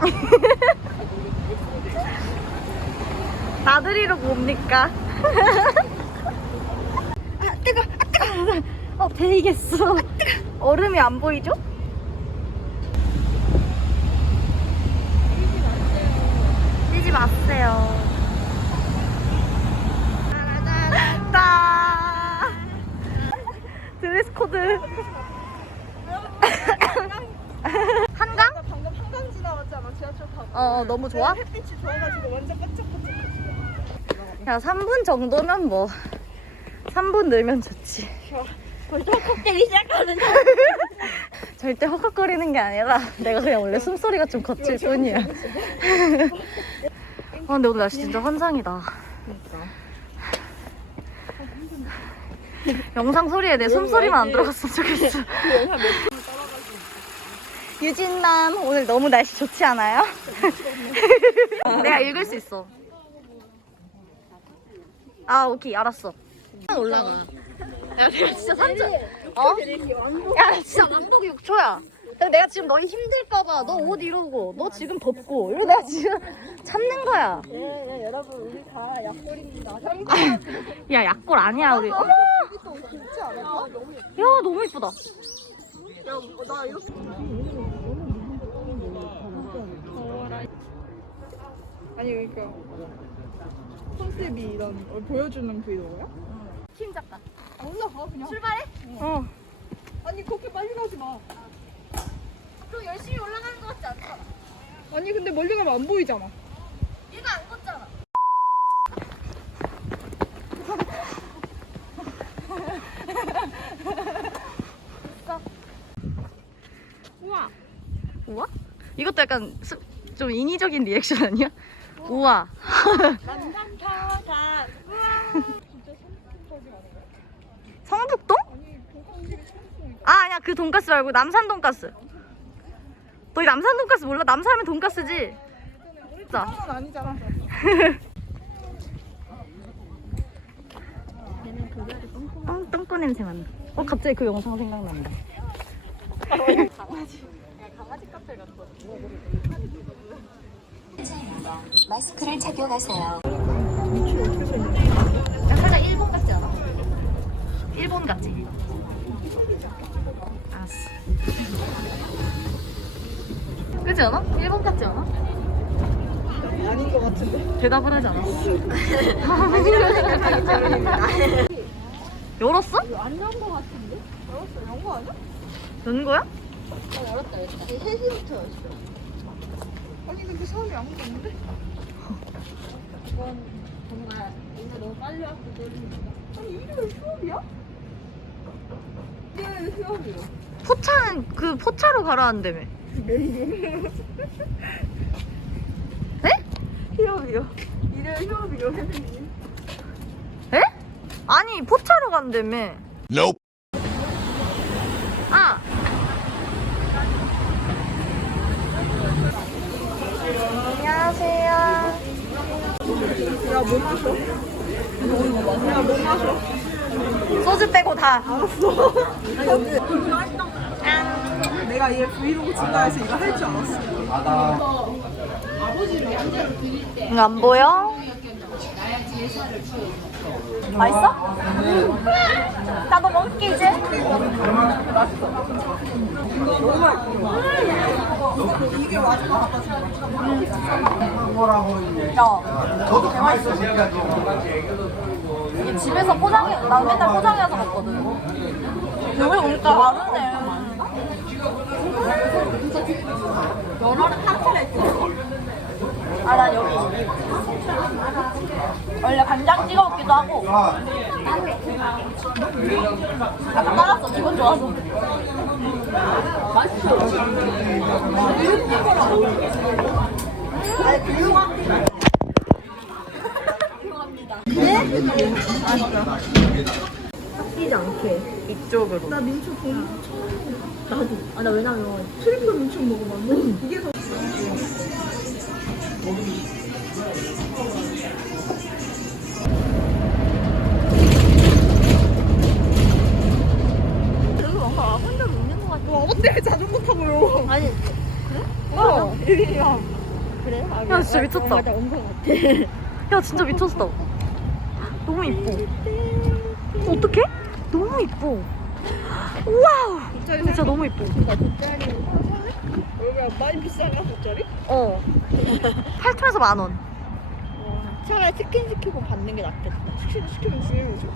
나들이로 뭡니까? 아 뜨거, 아 뜨거. 어 베이겠어. 아, 얼음이 안 보이죠? 뛰지 마세요. 타고 어, 너무 좋아? 햇빛이 좋아가지고 완전 반짝반짝했어 야, 3분 정도면 뭐 3분 늘면 좋지. 벌써 칵테일이 시작하는데 절대 헉헉거리는 게 아니라 내가 그냥 원래 숨소리가 좀 거칠 뿐이야. 아, 근데 오늘 날씨 진짜 환상이다. 영상 소리에 내 숨소리만 안 들어갔으면 좋겠어. 유진남 오늘 너무 날씨 좋지 않아요? 내가 읽을 수 있어. 아 오케이 알았어. 올라가. 야 내가 진짜 산책. 어? 야 진짜 왕복이 6초야. 내가 지금 너희 힘들까봐 너 옷 이러고 너 지금 덥고 이러고 내가 지금 참는 거야. 네, 여러분 우리 다 약골입니다 야 약골 아니야 우리. 어머. 야 너무 이쁘다. 야나 이렇게 아니 그러니까 컨셉이 이런 걸 보여주는 브이로그야? 팀 작가. 아, 올라가 그냥 출발해? 어. 아니 그렇게 빨리 가지 마너 열심히 올라가는 것 같지 않잖아. 아니 근데 멀리 가면 안 보이잖아 얘가 안 걷잖아. 우와 우와? 이것도 약간 스, 좀 인위적인 리액션 아니야? 우와. 남산타다? 성북동? 아 아니야 그 돈가스 말고 남산 돈가스. 너희 남산 돈가스 몰라? 남산하면 돈가스지. 진짜. 건 아니잖아 어, 똥꼬 냄새 난다. 어 갑자기 그 영상 생각난다. 마스크를 착용하세요. 야, 살짝 일본 같지 않아? 일본 같지? 알았어. 그렇지 않아? 일본 같지 않아? 아닌 것 같은데 대답을 하지 않았어. 열었어? 안연거 같은데? 알았어 연거 아니야? 연 거야? 아니 근데 사람이 아무도 없는데? 정말 오늘 너무 빨리 왔고 아니 일요일 휴업이야? 일요일 휴업이야 포차는 그 포차로 가라앉다며. 네? 휴업이요 일요일 휴업이요 선생님 에? 아니 포차로 간다며. Nope. 아. 안녕하세요. 야 뭐 마셔? 야 뭐 마셔? 소주 빼고 다. 내가 얘 브이로그 찍어야지 이거 할 줄 알았어 응, 안 보여? 맛있어? 나도 먹을게 이제. 이게 마지막 아까 야, 대맛있어. 이게 집에서 포장해, 나 맨날 포장해서 먹거든. 여기 오니까 다르네. 연어는 탕수했지. 아, 난 여기. 원래 간장 찍어 먹기도 하고. 약간 따랐어, 기분 좋아서. 섞이지 않게 이쪽으로. 나 민초 본 나도. 아, 나 왜냐면 트리플 민초 먹어봤는데 이게 더 어때 자전거 타고요 아니, 어 일이야 그래? 야, 진짜 미쳤다. 온것 같아. 야 진짜 미쳤어. 너무 이뻐. 어떡해? 너무 이뻐. 와우. 진짜 너무 이뻐. 여기가 많이 비싼가 돗자리? 어. 8천에서 만 원. 차라리 치킨 시키고 받는 게 낫겠다. 치킨 시키면 주인이 줘.